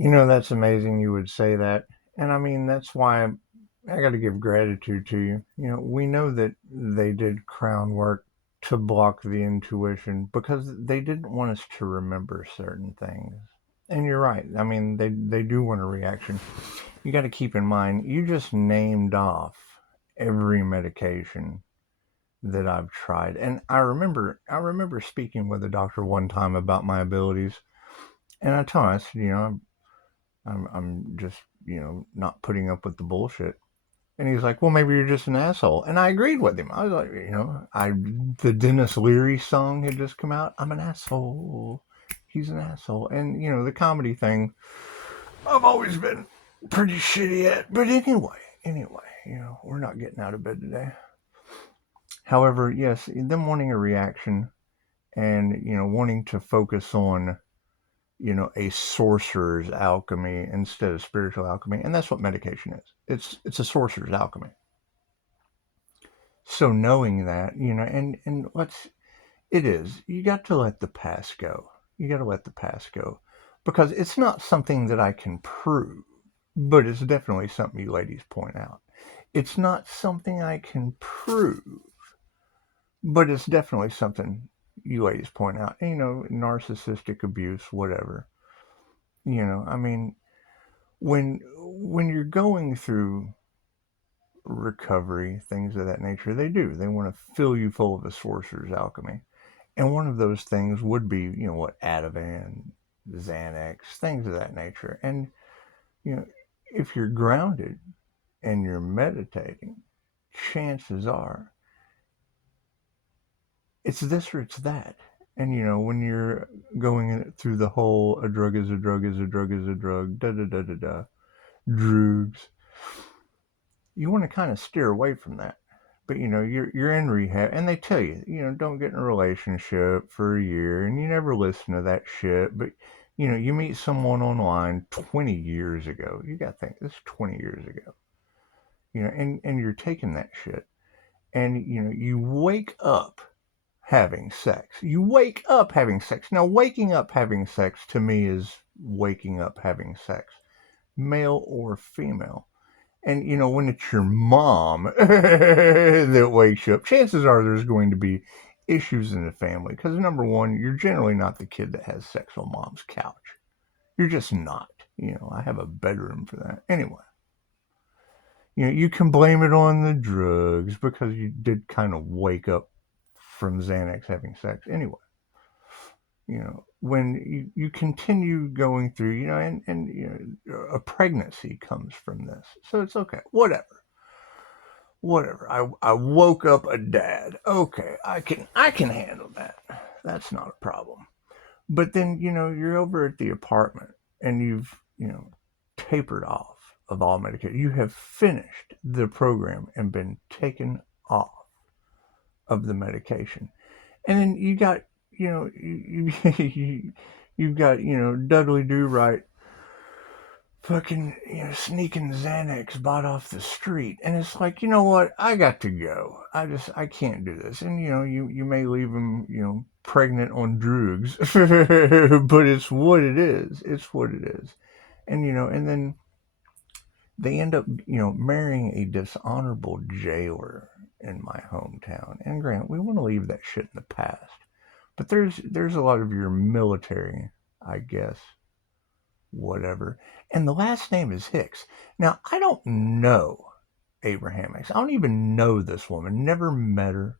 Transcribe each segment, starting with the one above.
That's amazing you would say that. And I mean, that's why I got to give gratitude to you. We know that they did crown work to block the intuition because they didn't want us to remember certain things. And you're right. I mean, they do want a reaction. You got to keep in mind, you just named off every medication that I've tried. And I remember speaking with a doctor one time about my abilities, and I told him, I said, I'm just, not putting up with the bullshit. And he's like, well, maybe you're just an asshole. And I agreed with him. I was like, the Dennis Leary song had just come out. I'm an asshole. He's an asshole. And, the comedy thing, I've always been pretty shitty at. But anyway, we're not getting out of bed today. However, yes, them wanting a reaction and, wanting to focus on a sorcerer's alchemy instead of spiritual alchemy, and that's what medication is. It's a sorcerer's alchemy. So knowing that, and what's it is, you got to let the past go. You got to let the past go because it's not something that I can prove, but it's definitely something you ladies point out. It's not something I can prove, but it's definitely something you ladies point out. And, narcissistic abuse, whatever. I mean, when you're going through recovery, things of that nature, they want to fill you full of a sorcerer's alchemy, and one of those things would be Ativan, Xanax, things of that nature. And you know if you're grounded and you're meditating, chances are it's this or it's that. And when you're going through the whole a drug is a drug is a drug is a drug, da da da da da, drugs, you want to kind of steer away from that. But you're in rehab, and they tell you, don't get in a relationship for a year, and you never listen to that shit. But you meet someone online 20 years ago. You got to think this is 20 years ago. And you're taking that shit, and you wake up having sex. You wake up having sex. Now, waking up having sex to me is waking up having sex, male or female. And when it's your mom that wakes you up, chances are there's going to be issues in the family. Because number one, you're generally not the kid that has sex on mom's couch. You're just not. I have a bedroom for that. Anyway, you can blame it on the drugs because you did kind of wake up from Xanax having sex. Anyway, when you continue going through, and a pregnancy comes from this. So it's okay. Whatever. I woke up a dad. Okay, I can handle that. That's not a problem. But then you're over at the apartment and you've tapered off of all medication. You have finished the program and been taken off of the medication, and then you got you've got Dudley Do Right fucking sneaking Xanax bought off the street, and it's like, what, I got to go. I can't do this. And you may leave him pregnant on drugs, but it's what it is. It's what it is. And and then they end up marrying a dishonorable jailer in my hometown. And grant, we want to leave that shit in the past, but there's a lot of your military, I guess, whatever. And the last name is Hicks. Now, I don't know Abraham Hicks. I don't even know this woman. Never met her.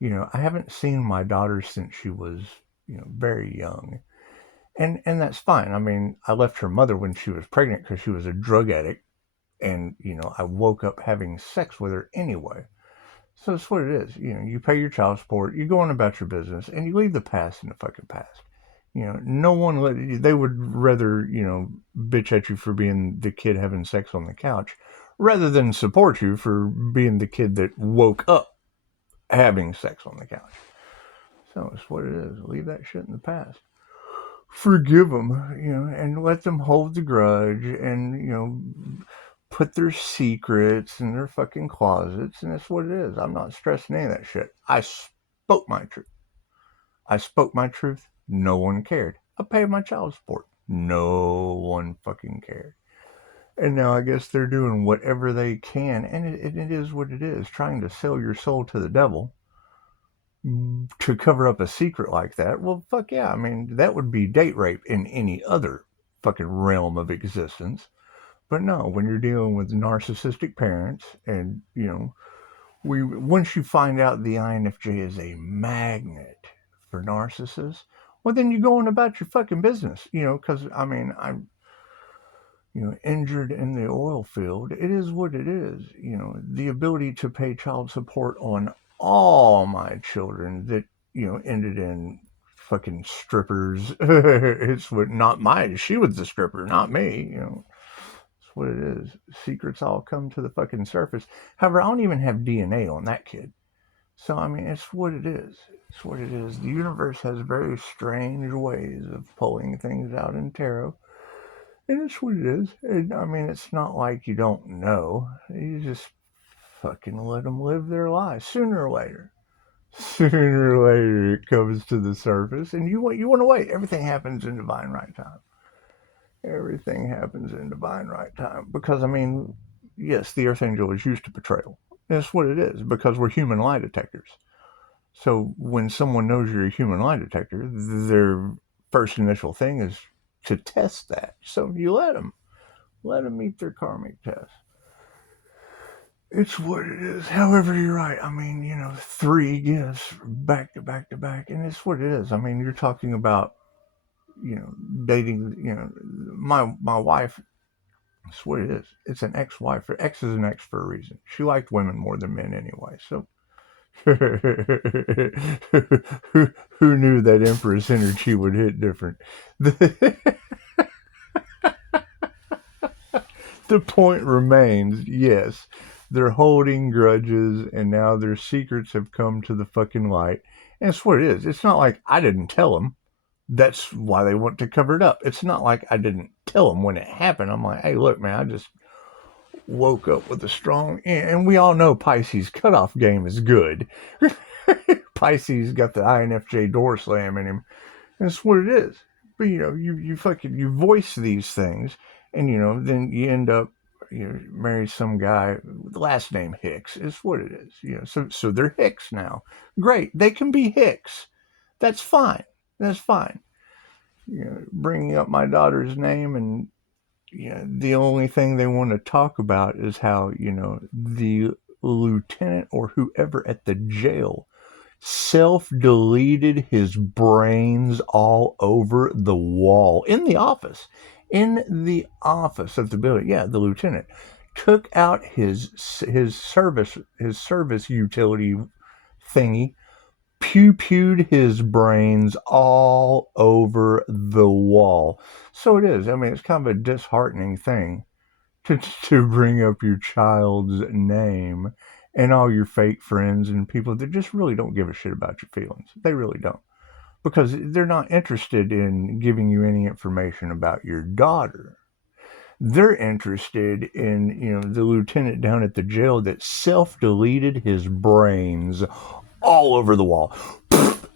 I haven't seen my daughter since she was, very young. And that's fine. I mean, I left her mother when she was pregnant because she was a drug addict. And, I woke up having sex with her anyway. So it's what it is. You pay your child support, you go on about your business, and you leave the past in the fucking past. No one, they would rather, bitch at you for being the kid having sex on the couch rather than support you for being the kid that woke up having sex on the couch. So it's what it is. Leave that shit in the past. Forgive them, and let them hold the grudge and, put their secrets in their fucking closets, and that's what it is. I'm not stressing any of that shit. I spoke my truth. I spoke my truth. No one cared. I paid my child support. No one fucking cared. And now I guess they're doing whatever they can, and it is what it is. Trying to sell your soul to the devil to cover up a secret like that. Well, fuck yeah. I mean, that would be date rape in any other fucking realm of existence. But no, when you're dealing with narcissistic parents, and we once you find out the INFJ is a magnet for narcissists, well, then you're going about your fucking business. Because I mean, I'm injured in the oil field. It is what it is. The ability to pay child support on all my children that ended in fucking strippers. It's what not my. She was the stripper, not me. It's what it is. Secrets all come to the fucking surface. However, I don't even have DNA on that kid. So I mean, it's what it is. It's what it is. The universe has very strange ways of pulling things out in tarot. And it's what it is. And I mean, it's not like you don't know. You just fucking let them live their lives. Sooner or later. Sooner or later, it comes to the surface. And you want to wait. Everything happens in divine right time. Everything happens in divine right time. Because, I mean, yes, the Earth Angel is used to betrayal. That's what it is. Because we're human lie detectors. So when someone knows you're a human lie detector, their first initial thing is to test that. So you let them meet their karmic test. It's what it is. However, you're right. I mean, 3 gifts back to back to back, and it's what it is. I mean, you're talking about, dating. My wife. It's what it is. It's an ex-wife. Ex is an ex for a reason. She liked women more than men anyway. So who knew that Empress energy would hit different? The point remains, yes, they're holding grudges, and now their secrets have come to the fucking light. And it's what it is. It's not like I didn't tell them. That's why they want to cover it up. It's not like I didn't tell them when it happened. I'm like, hey, look, man, I just woke up with a strong, and we all know Pisces cutoff game is good. Pisces got the INFJ door slam in him. And it's what it is. But you voice these things, and then you end up marry some guy with the last name Hicks. It's what it is. So they're Hicks now. Great, they can be Hicks. That's fine. That's fine. Bringing up my daughter's name, and the only thing they want to talk about is how the lieutenant or whoever at the jail self-deleted his brains all over the wall in the office of the building. Yeah, the lieutenant took out his service utility thingy, pewed his brains all over the wall. So it is. I mean, it's kind of a disheartening thing to bring up your child's name and all your fake friends and people that just really don't give a shit about your feelings. They really don't. Because they're not interested in giving you any information about your daughter. They're interested in, the lieutenant down at the jail that self-deleted his brains all over the wall.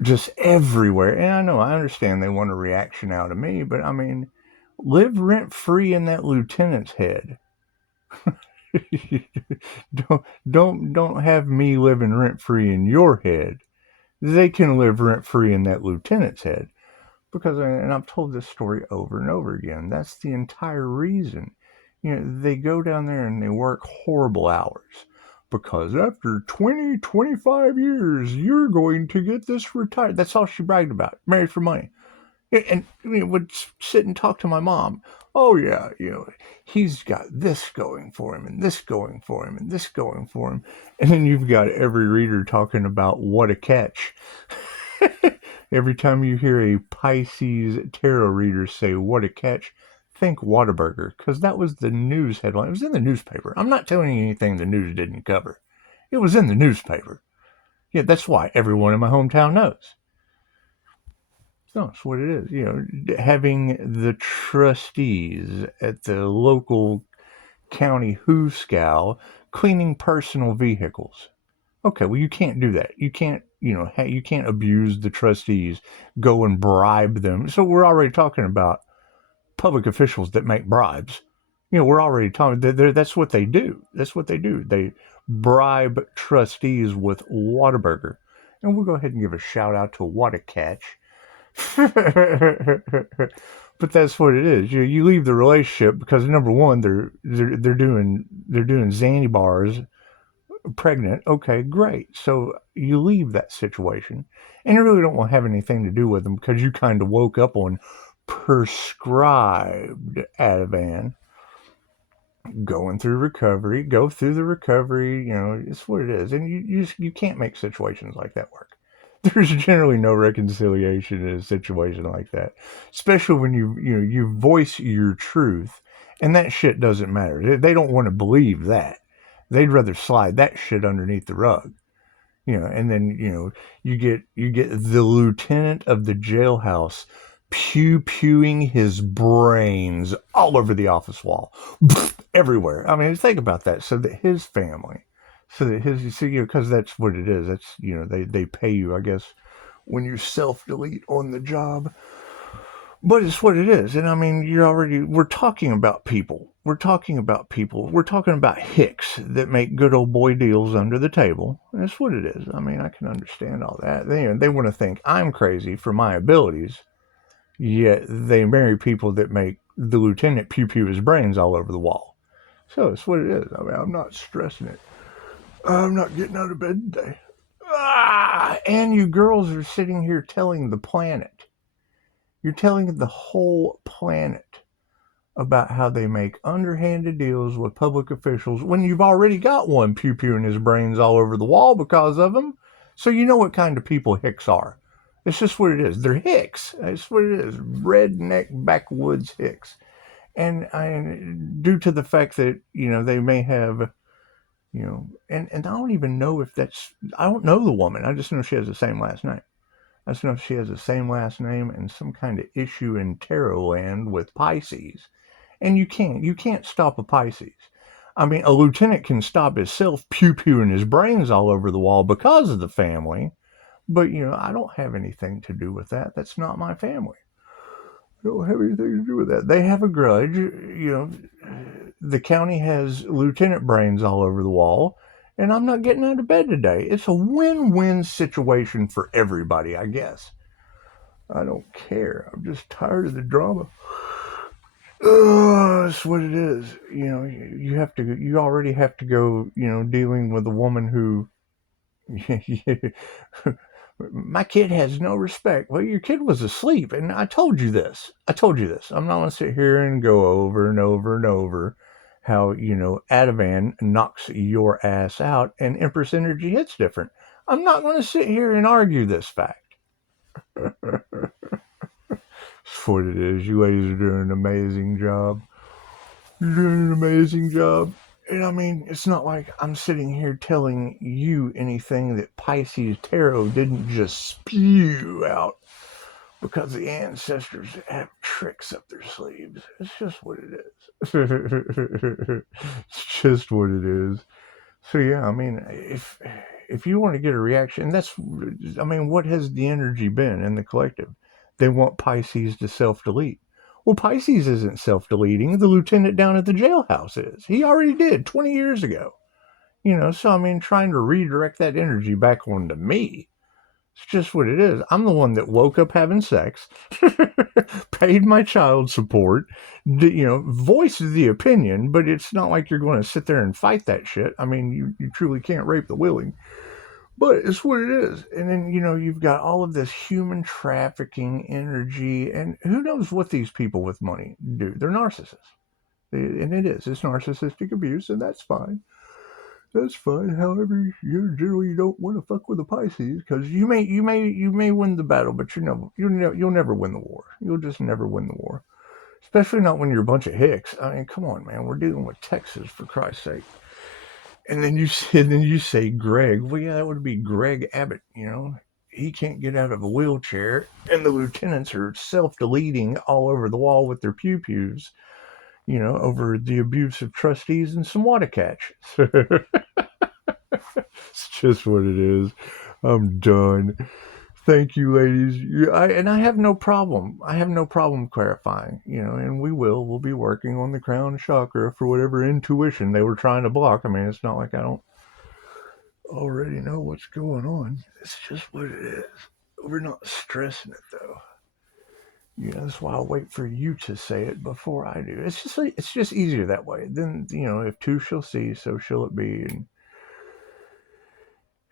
Just everywhere. And I understand they want a reaction out of me, but I mean, live rent-free in that lieutenant's head. don't have me living rent free in your head. They can live rent free in that lieutenant's head, because, and I've told this story over and over again, that's the entire reason. They go down there and they work horrible hours because after 25 years you're going to get this retired. That's all she bragged about. Married for money. And would sit and talk to my mom. Oh yeah, he's got this going for him, and this going for him, and this going for him. And then you've got every reader talking about what a catch. Every time you hear a Pisces tarot reader say what a catch, think Whataburger, because that was the news headline. It was in the newspaper. I'm not telling you anything the news didn't cover. It was in the newspaper. Yeah, that's why everyone in my hometown knows. No, it's what it is. Having the trustees at the local county hooscow cleaning personal vehicles. Okay, well, you can't do that. You can't, you can't abuse the trustees, go and bribe them. So we're already talking about public officials that make bribes. We're already talking. That's what they do. That's what they do. They bribe trustees with Whataburger. And we'll go ahead and give a shout out to Whatacatch. But that's what it is. You leave the relationship because number one, they're doing Xanny bars, pregnant. Okay, great. So you leave that situation, and you really don't want to have anything to do with them because you kind of woke up on prescribed Ativan. Go through the recovery. It's what it is, and you can't make situations like that work. There's generally no reconciliation in a situation like that, especially when you voice your truth, and that shit doesn't matter. They don't want to believe that. They'd rather slide that shit underneath the rug. And then you get the lieutenant of the jailhouse pew-pewing his brains all over the office wall, everywhere. I mean, think about that. So that his family, because that's what it is. That's they pay you, I guess, when you self-delete on the job. But it's what it is. And I mean, we're talking about people. We're talking about hicks that make good old boy deals under the table. That's what it is. I mean, I can understand all that. They want to think I'm crazy for my abilities, yet they marry people that make the lieutenant pew-pew his brains all over the wall. So it's what it is. I mean, I'm not stressing it. I'm not getting out of bed today. And you girls are sitting here telling the planet. You're telling the whole planet about how they make underhanded deals with public officials when you've already got one pew-pewing his brains all over the wall because of them. So you know what kind of people hicks are. It's just what it is. They're hicks. That's what it is. Redneck backwoods hicks. And due to the fact that, they may have, and I don't even know if I don't know the woman. I just know she has the same last name. I just know if she has the same last name and some kind of issue in tarot land with Pisces. And you can't stop a Pisces. I mean, a lieutenant can stop himself pew-pewing his brains all over the wall because of the family. But, I don't have anything to do with that. That's not my family. I don't have anything to do with that. They have a grudge. The county has lieutenant brains all over the wall. And I'm not getting out of bed today. It's a win-win situation for everybody, I guess. I don't care. I'm just tired of the drama. That's what it is. You already have to go, dealing with a woman who, my kid has no respect. Well, your kid was asleep, and I told you this. I'm not going to sit here and go over and over and over how, Ativan knocks your ass out and Empress Energy hits different. I'm not going to sit here and argue this fact. That's what it is. You ladies are doing an amazing job. You're doing an amazing job. And I mean, it's not like I'm sitting here telling you anything that Pisces Tarot didn't just spew out because the ancestors have tricks up their sleeves. It's just what it is. It's just what it is. So yeah, I mean, if you want to get a reaction, what has the energy been in the collective? They want Pisces to self-delete. Well, Pisces isn't self-deleting. The lieutenant down at the jailhouse is. He already did 20 years ago. So I mean, trying to redirect that energy back onto me. It's just what it is. I'm the one that woke up having sex, paid my child support, voiced the opinion, but it's not like you're going to sit there and fight that shit. I mean, you truly can't rape the willing. But it's what it is. And then, you've got all of this human trafficking energy, and who knows what these people with money do. They're narcissists. It's narcissistic abuse, and that's fine. That's fine. However, you generally don't want to fuck with the Pisces because you may win the battle, but you'll never win the war. You'll just never win the war. Especially not when you're a bunch of hicks. I mean, come on, man. We're dealing with Texas, for Christ's sake. And then you say Greg. Well, yeah, that would be Greg Abbott. He can't get out of a wheelchair, and the lieutenants are self-deleting all over the wall with their pew-pews. Over the abuse of trustees and some water catch. It's just what it is. I'm done. Thank you, ladies. And I have no problem. I have no problem clarifying, and we'll be working on the crown chakra for whatever intuition they were trying to block. I mean, it's not like I don't already know what's going on. It's just what it is. We're not stressing it though. That's why I'll wait for you to say it before I do. It's just easier that way. Then if two shall see, so shall it be.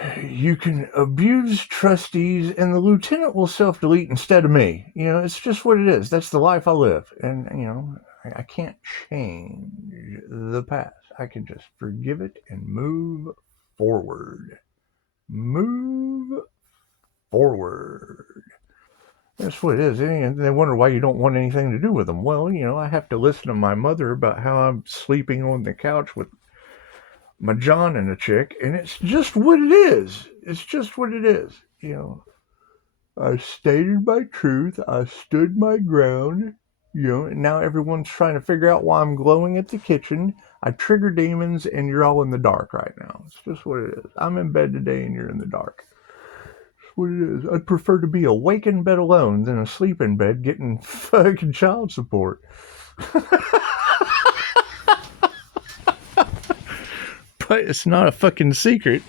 And you can abuse trustees, and the lieutenant will self-delete instead of me. It's just what it is. That's the life I live, and I can't change the past. I can just forgive it and move forward. Move forward. That's what it is. And they wonder why you don't want anything to do with them. Well, I have to listen to my mother about how I'm sleeping on the couch with my John and a chick, and it's just what it is. It's just what it is. I stated my truth. I stood my ground. And now everyone's trying to figure out why I'm glowing at the kitchen. I trigger demons, and you're all in the dark right now. It's just what it is. I'm in bed today, and you're in the dark. What it is. I'd prefer to be awake in bed alone than asleep in bed getting fucking child support. But it's not a fucking secret.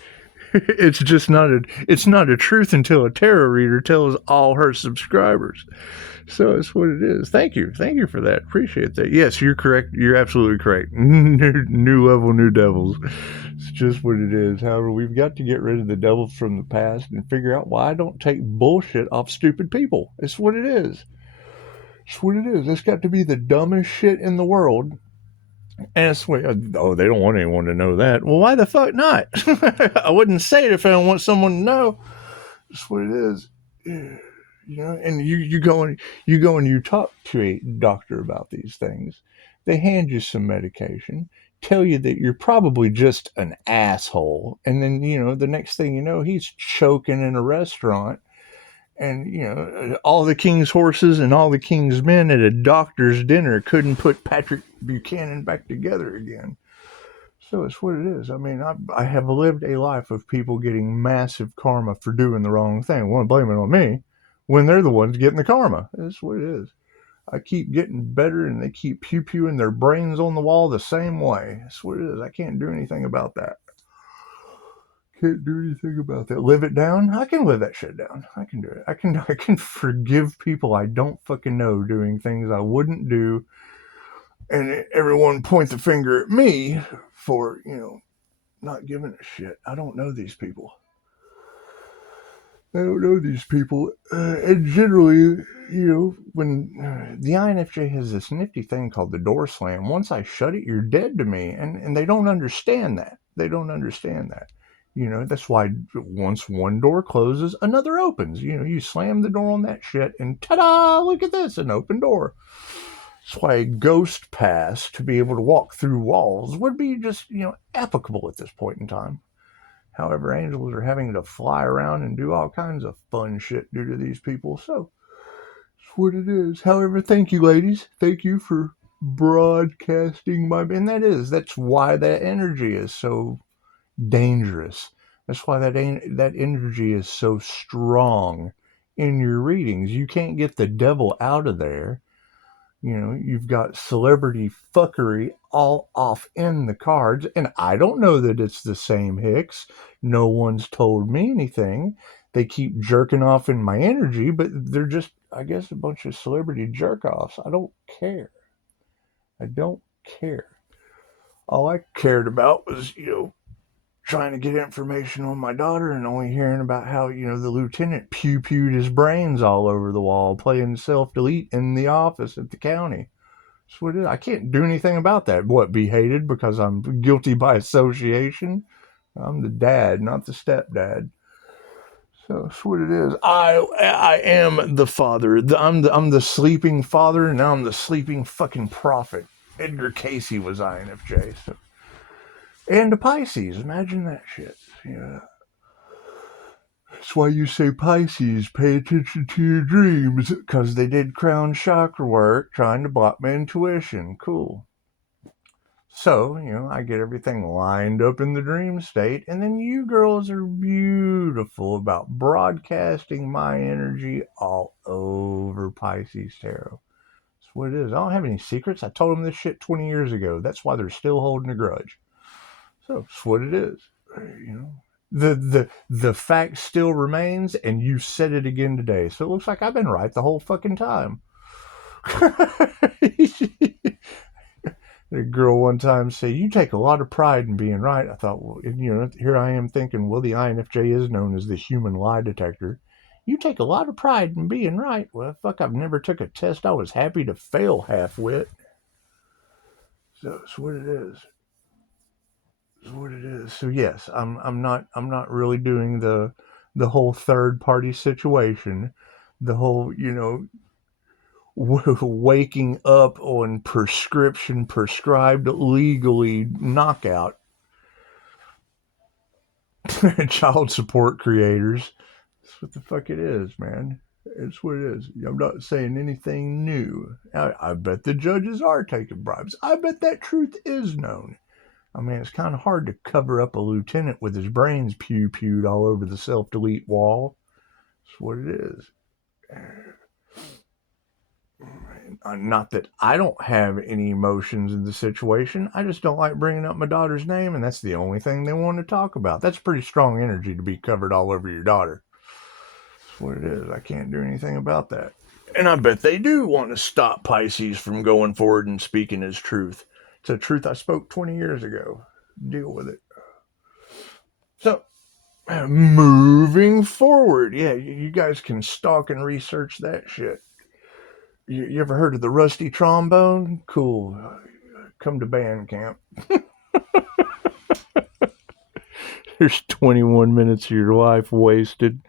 It's just not a truth until a tarot reader tells all her subscribers. So it's what it is. Thank you for that. Appreciate that. Yes, you're correct. You're absolutely correct. New level, new devils. It's just what it is. However, we've got to get rid of the devils from the past and figure out why I don't take bullshit off stupid people. It's what it is. It's what it is. It's got to be the dumbest shit in the world. And it's what, they don't want anyone to know that. Well, why the fuck not? I wouldn't say it if I don't want someone to know. It's what it is. And you go and you talk to a doctor about these things. They hand you some medication, tell you that you're probably just an asshole, and then the next thing you know, he's choking in a restaurant, and all the king's horses and all the king's men at a doctor's dinner couldn't put Patrick Buchanan back together again. So it's what it is. I mean, I have lived a life of people getting massive karma for doing the wrong thing. I want to blame it on me when they're the ones getting the karma. That's what it is. I keep getting better, and they keep pew-pewing their brains on the wall the same way. That's what it is. I can't do anything about that. Can't do anything about that. Live it down? I can live that shit down. I can do it. I can forgive people I don't fucking know doing things I wouldn't do, and everyone point the finger at me for, not giving a shit. I don't know these people. And generally, when the INFJ has this nifty thing called the door slam, once I shut it, you're dead to me. And they don't understand that. That's why once one door closes, another opens. You slam the door on that shit, and ta-da, look at this, an open door. That's why a ghost pass to be able to walk through walls would be just, applicable at this point in time. However, angels are having to fly around and do all kinds of fun shit due to these people. So, it's what it is. However, thank you, ladies. Thank you for broadcasting and that's why that energy is so dangerous. That's why that energy is so strong in your readings. You can't get the devil out of there. You've got celebrity fuckery all off in the cards, and I don't know that it's the same Hicks. No one's told me anything. They keep jerking off in my energy, but they're just, I guess, a bunch of celebrity jerk-offs. I don't care. All I cared about was, trying to get information on my daughter and only hearing about how, the lieutenant pew-pewed his brains all over the wall, playing self-delete in the office at the county. That's what it is. I can't do anything about that. What, be hated because I'm guilty by association? I'm the dad, not the stepdad. So that's what it is. I am the father. I'm the sleeping father, and now I'm the sleeping fucking prophet. Edgar Casey was INFJ. So. And a Pisces. Imagine that shit. That's why you say Pisces, pay attention to your dreams, because they did crown chakra work trying to block my intuition. Cool. So, I get everything lined up in the dream state, and then you girls are beautiful about broadcasting my energy all over Pisces Tarot. That's what it is. I don't have any secrets. I told them this shit 20 years ago. That's why they're still holding a grudge. So, that's what it is. The fact still remains, and you said it again today. So it looks like I've been right the whole fucking time. A girl one time say, "You take a lot of pride in being right." I thought, well, here I am thinking, well, the INFJ is known as the human lie detector. You take a lot of pride in being right. Well, fuck, I've never took a test I was happy to fail half-wit. So that's what it is. That's what it is. So yes, I'm not really doing the whole third party situation, the whole waking up on prescribed legally knockout. Child support creators. That's what the fuck it is, man. It's what it is. I'm not saying anything new. I bet the judges are taking bribes. I bet that truth is known. I mean, it's kind of hard to cover up a lieutenant with his brains pew-pewed all over the self-delete wall. That's what it is. Not that I don't have any emotions in the situation. I just don't like bringing up my daughter's name, and that's the only thing they want to talk about. That's pretty strong energy to be covered all over your daughter. That's what it is. I can't do anything about that. And I bet they do want to stop Pisces from going forward and speaking his truth. It's a truth I spoke 20 years ago. Deal with it. So, moving forward. Yeah, you guys can stalk and research that shit. You ever heard of the rusty trombone? Cool. Come to band camp. There's 21 minutes of your life wasted.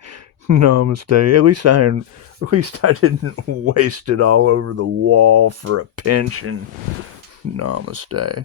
Namaste. At least I didn't waste it all over the wall for a pension. Namaste.